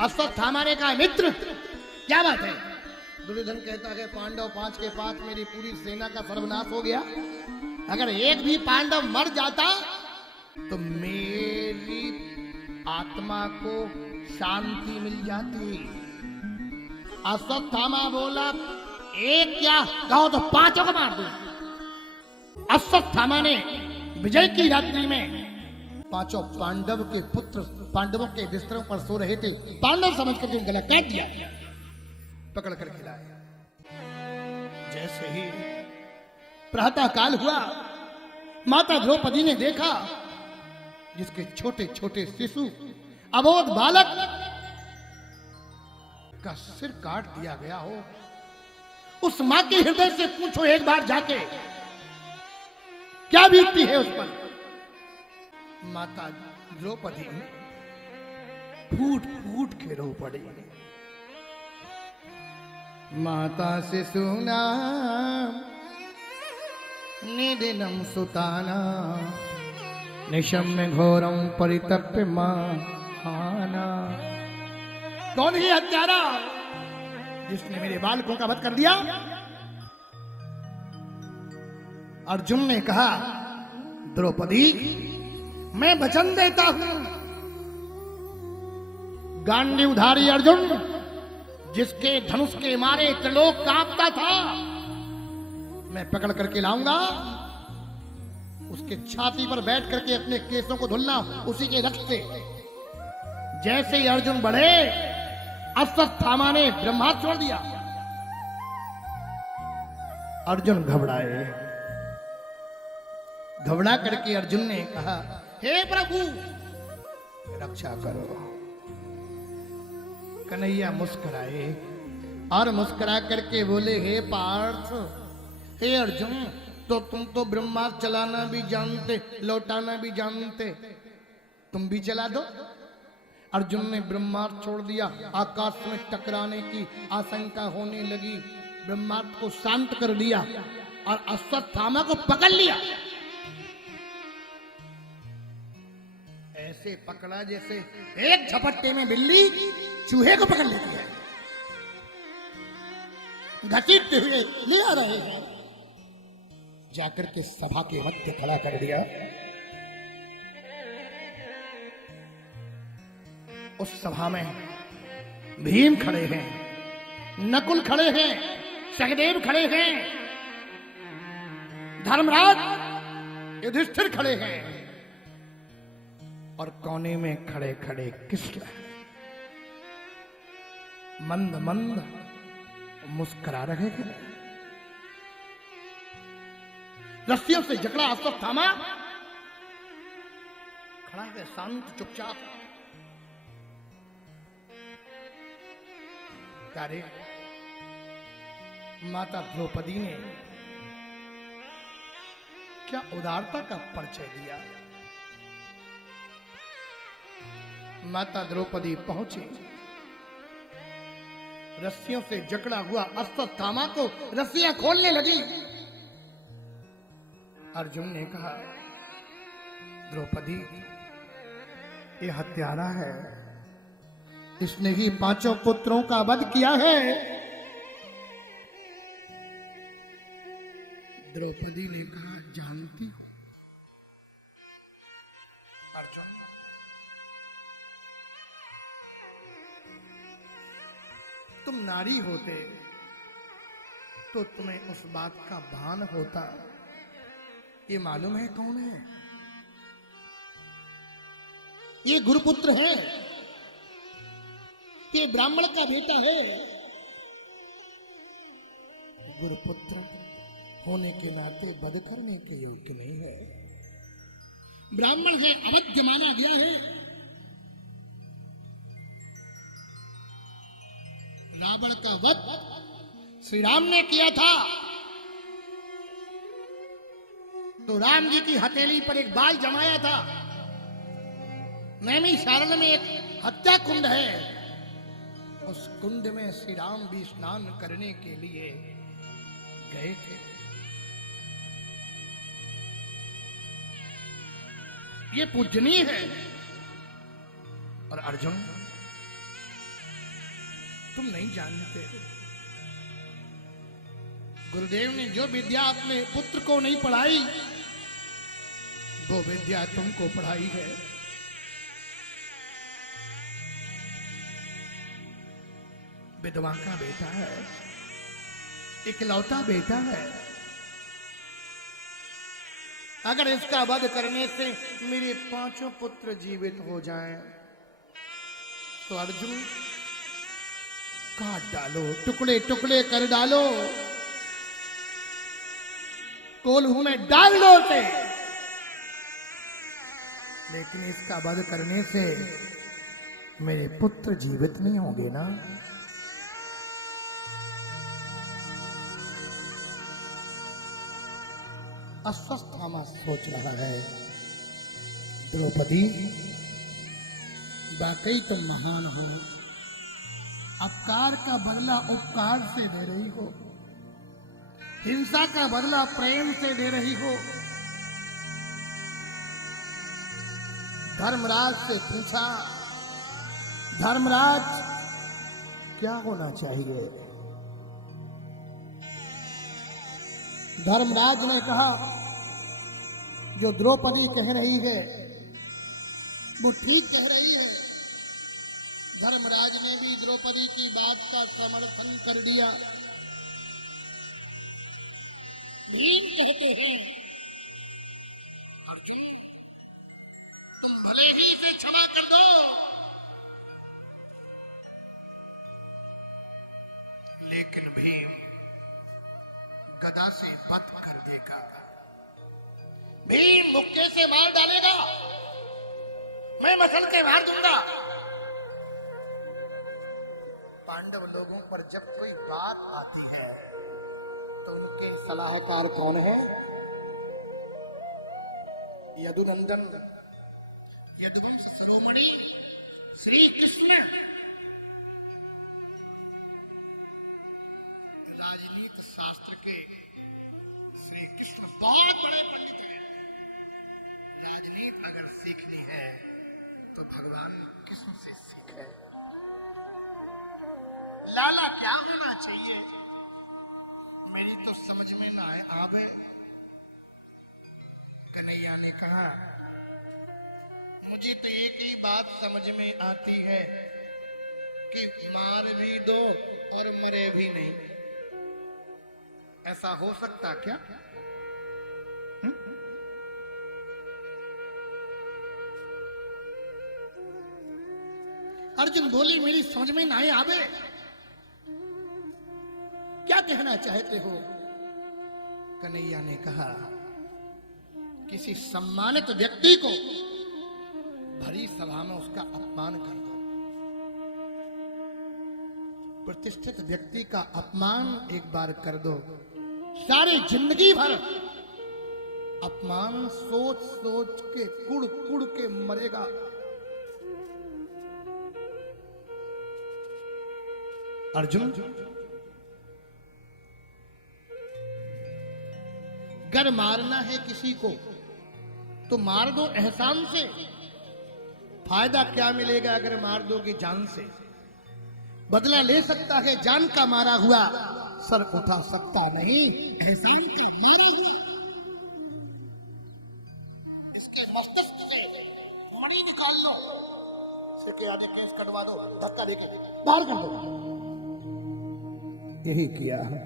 अश्वत्थामा ने कहा मित्र क्या बात है? दुर्योधन कहता है पांडव 5 के 5 मेरी पूरी सेना का सर्वनाश हो गया। अगर एक भी पांडव मर जाता तो मेरी आत्मा को शांति मिल जाती। अश्वत्थामा बोला एक क्या कहो तो 5 को मार दो। अश्वत्थामा ने विजय की रात्रि में 5 पांडव के पुत्र पांडवों के बिस्तरों पर सो रहे थे, पांडव समझ कर गला काट दिया, पकड़ कर खिलाया। जैसे ही प्रातः काल हुआ, माता द्रौपदी ने देखा जिसके छोटे छोटे शिशु अबोध बालक का सिर काट दिया गया हो। उस मां के हृदय से पूछो एक बार जाके क्या बीतती है उस पर। माता द्रौपदी फूट फूट के रो पड़ी। माता से सुना निदिनम सुताना निशम्य घोरम परितप्य महाना। कौन है हत्यारा जिसने मेरे बालकों का वध कर दिया? अर्जुन ने कहा द्रौपदी मैं वचन देता हूं, गांडीवधारी अर्जुन जिसके धनुष के मारे त्रिलोक कांपता था, मैं पकड़ करके लाऊंगा। उसके छाती पर बैठ करके अपने केसों को धुलना उसी के रक्त से। जैसे ही अर्जुन बढ़े, अश्वत्थामा ने ब्रह्मास्त्र छोड़ दिया। अर्जुन घबराए। घबरा करके अर्जुन ने कहा हे प्रभु रक्षा करो। कन्हैया मुस्कुराए और मुस्कुरा करके बोले हे पार्थ, हे अर्जुन, तो तुम तो ब्रह्मास्त्र चलाना भी जानते, लौटाना भी जानते, तुम भी चला दो। अर्जुन ने ब्रह्मास्त्र छोड़ दिया। आकाश में टकराने की आशंका होने लगी। ब्रह्मास्त्र को शांत कर दिया और अश्वत्थामा को पकड़ लिया। ऐसे पकड़ा जैसे एक झपट्टे में बिल्ली चूहे को पकड़ लेती है। घसीटते हुए ले आ रहे हैं। जाकर के सभा के मध्य खड़ा कर दिया। उस सभा में भीम खड़े हैं, नकुल खड़े हैं, सहदेव खड़े हैं, धर्मराज युधिष्ठिर खड़े हैं और कोने में खड़े खड़े कृष्ण मंद मंद मुस्कुरा रहे थे। रस्सियों से जकड़ा अश्वत्थामा खड़ा है शांत चुपचाप। अरे माता द्रौपदी ने क्या उदारता का परिचय दिया। माता द्रौपदी पहुंची, रस्सियों से जकड़ा हुआ अश्वत्थामा को रस्सियां खोलने लगी। अर्जुन ने कहा द्रौपदी ये हत्यारा है, इसने ही 5 पुत्रों का वध किया है। द्रौपदी ने कहा जानती हो। अर्जुन तुम नारी होते तो तुम्हें उस बात का भान होता। ये मालूम है कौन है? ये गुरुपुत्र है, ये ब्राह्मण का बेटा है। गुरुपुत्र होने के नाते वध करने के योग्य नहीं है। ब्राह्मण है, अवध्य माना गया है। रावण का वध श्री राम ने किया था तो राम जी की हथेली पर एक बाल जमाया था। नैमिषारण्य में एक हत्या कुंड है, उस कुंड में श्री राम भी स्नान करने के लिए गए थे। ये पूजनीय है। और अर्जुन तुम नहीं जानते। गुरुदेव ने जो विद्या अपने पुत्र को नहीं पढ़ाई, वो विद्या तुमको पढ़ाई है। विधवा का बेटा है, इकलौता बेटा है। अगर इसका वध करने से मेरे 5 पुत्र जीवित हो जाएं, तो अर्जुन काट डालो, टुकड़े टुकड़े कर डालो, कोल्हू में डाल दो उसे। लेकिन इसका वध करने से मेरे पुत्र जीवित नहीं होंगे ना। अश्वत्थामा सोच रहा है, द्रौपदी वाकई तुम महान हो, अपकार का बदला उपकार से दे रही हो, हिंसा का बदला प्रेम से दे रही हो। धर्मराज से पूछा, धर्मराज क्या होना चाहिए? धर्मराज ने कहा, जो द्रौपदी कह रही है वो ठीक कह रही है। धर्मराज ने भी द्रौपदी की बात का समर्थन कर दिया। भीम कहते हैं, अर्जुन तुम भले ही इसे क्षमा कर दो, लेकिन भीम गदा से वध कर देगा। भीम मुक्के से मार डालेगा, मैं मसल के मार दूंगा। पांडव लोगों पर जब कोई बात आती है तो उनके सलाहकार कौन है? यदुनंदन, यदुवंश शिरोमणि श्री कृष्ण। राजनीति शास्त्र के श्री कृष्ण बहुत बड़े पंडित हैं। राजनीति अगर सीखनी है तो भगवान कृष्ण से सीखे। लाला क्या होना चाहिए मेरी तो समझ में ना आवे। कन्हैया ने कहा, मुझे तो एक ही बात समझ में आती है कि मार भी दो और मरे भी नहीं। ऐसा हो सकता क्या? अर्जुन बोली, मेरी समझ में ना आवे, क्या कहना चाहते हो? कन्हैया ने कहा, किसी सम्मानित व्यक्ति को भरी सभा में उसका अपमान कर दो। प्रतिष्ठित व्यक्ति का अपमान एक बार कर दो, सारी जिंदगी भर अपमान सोच सोच के कुड़ कुड़ के मरेगा। अर्जुन, अगर मारना है किसी को तो मार दो एहसान से। फायदा क्या मिलेगा अगर मार दोगे जान से? बदला ले सकता है जान का मारा हुआ, सर उठा सकता नहीं एहसान का मारा हुआ। इसके मस्तिष्क से मणि निकाल लो, सिर के आगे केस कटवा दो, धक्का देकर बाहर कर दो। यही किया है।